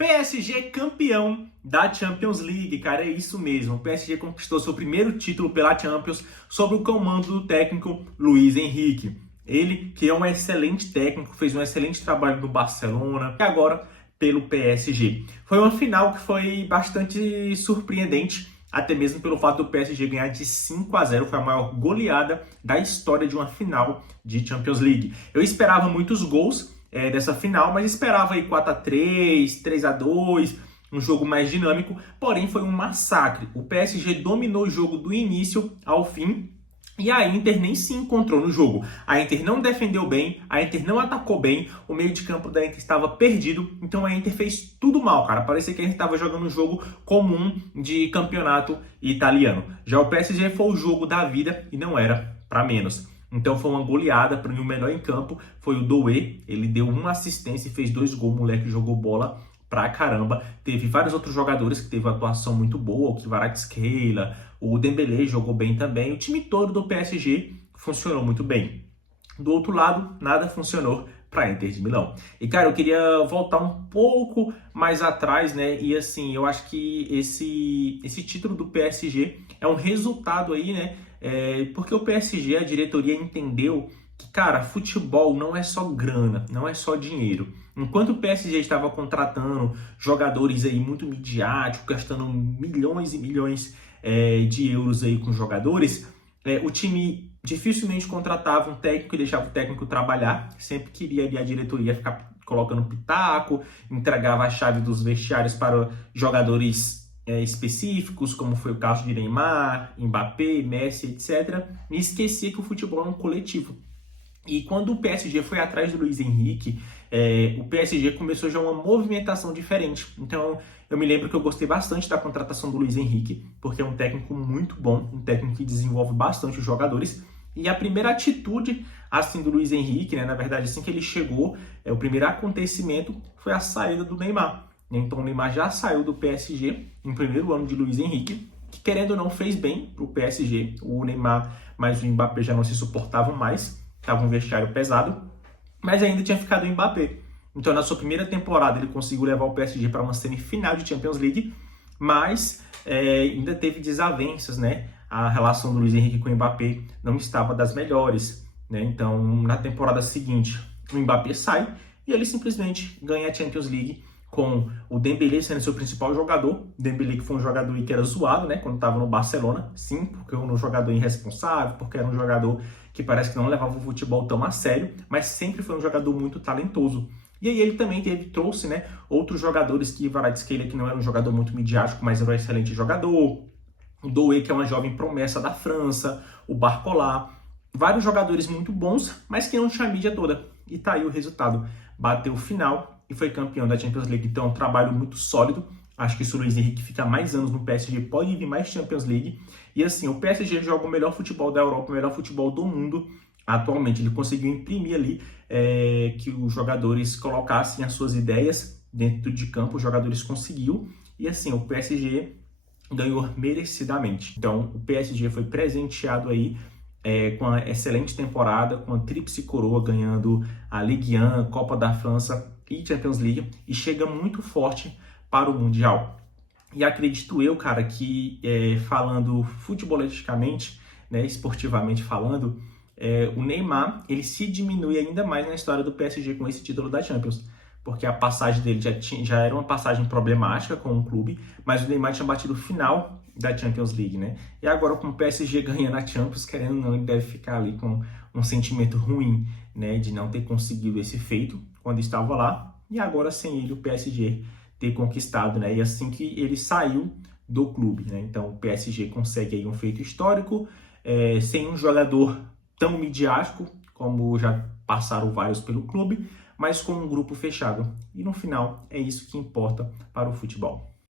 PSG campeão da Champions League, cara, é isso mesmo. O PSG conquistou seu primeiro título pela Champions sob o comando do técnico Luiz Henrique. Ele, que é um excelente técnico, fez um excelente trabalho no Barcelona e agora pelo PSG. Foi uma final que foi bastante surpreendente, até mesmo pelo fato do PSG ganhar de 5-0, foi a maior goleada da história de uma final de Champions League. Eu esperava muitos gols dessa final, mas esperava aí 4-3, 3-2, um jogo mais dinâmico, porém foi um massacre. O PSG dominou o jogo do início ao fim e a Inter nem se encontrou no jogo. A Inter não defendeu bem, a Inter não atacou bem, o meio de campo da Inter estava perdido, então a Inter fez tudo mal, cara. Parecia que a gente estava jogando um jogo comum de campeonato italiano. Já o PSG foi o jogo da vida e não era para menos. Então foi uma goleada. Para mim o melhor em campo foi o Doué. Ele deu uma assistência e fez 2 gols. O moleque jogou bola pra caramba. Teve vários outros jogadores que teve uma atuação muito boa. O Kvaratskhelia, o Dembélé jogou bem também. O time todo do PSG funcionou muito bem. Do outro lado, nada funcionou para Inter de Milão. E cara, eu queria voltar um pouco mais atrás, né? E assim, eu acho que esse título do PSG é um resultado aí, né? Porque o PSG, a diretoria entendeu que, cara, futebol não é só grana, não é só dinheiro. Enquanto o PSG estava contratando jogadores aí muito midiáticos, gastando milhões e milhões de euros aí com jogadores, o time dificilmente contratava um técnico e deixava o técnico trabalhar. Sempre queria ali a diretoria ficar colocando pitaco, entregava a chave dos vestiários para jogadores específicos, como foi o caso de Neymar, Mbappé, Messi, etc. E esquecia que o futebol é um coletivo. E quando o PSG foi atrás do Luiz Henrique, o PSG começou já uma movimentação diferente. Então, eu me lembro que eu gostei bastante da contratação do Luiz Henrique, porque é um técnico muito bom, um técnico que desenvolve bastante os jogadores. E a primeira atitude, assim, do Luiz Henrique, né, na verdade, assim que ele chegou, o primeiro acontecimento foi a saída do Neymar. Então, o Neymar já saiu do PSG no primeiro ano de Luiz Henrique, que, querendo ou não, fez bem para o PSG. O Neymar mais o Mbappé já não se suportavam mais, estava um vestiário pesado, mas ainda tinha ficado o Mbappé. Então, na sua primeira temporada, ele conseguiu levar o PSG para uma semifinal de Champions League, mas ainda teve desavenças, né? A relação do Luiz Henrique com o Mbappé não estava das melhores, né? Então, na temporada seguinte, o Mbappé sai e ele simplesmente ganha a Champions League com o Dembélé sendo seu principal jogador. Dembélé que foi um jogador que era zoado, né, quando estava no Barcelona, sim, porque era um jogador irresponsável, porque era um jogador que parece que não levava o futebol tão a sério, mas sempre foi um jogador muito talentoso. E aí ele também trouxe, né, outros jogadores, que Kvaratskhelia, que não era um jogador muito midiático, mas era um excelente jogador, o Doué, que é uma jovem promessa da França, o Barcola, vários jogadores muito bons, mas que não tinha a mídia toda. E tá aí o resultado, bateu o final e foi campeão da Champions League. Então é um trabalho muito sólido. Acho que se o Luiz Henrique fica mais anos no PSG, pode vir mais Champions League. E assim, o PSG joga o melhor futebol da Europa, o melhor futebol do mundo atualmente. Ele conseguiu imprimir ali que os jogadores colocassem as suas ideias dentro de campo. Os jogadores conseguiu. E assim, o PSG ganhou merecidamente. Então, o PSG foi presenteado aí com uma excelente temporada, com a tríplice coroa, ganhando a Ligue 1, Copa da França e Champions League, e chega muito forte para o Mundial. E acredito eu, cara, que falando futebolisticamente, né, esportivamente falando, o Neymar, ele se diminui ainda mais na história do PSG com esse título da Champions, porque a passagem dele já era uma passagem problemática com o clube, mas o Neymar tinha batido o final da Champions League, né? E agora com o PSG ganhando a Champions, querendo ou não, ele deve ficar ali com um sentimento ruim, né, de não ter conseguido esse feito quando estava lá, e agora sem ele o PSG ter conquistado, né? E assim que ele saiu do clube, né? Então o PSG consegue aí um feito histórico, sem um jogador tão midiático como já passaram vários pelo clube, mas com um grupo fechado. E no final é isso que importa para o futebol.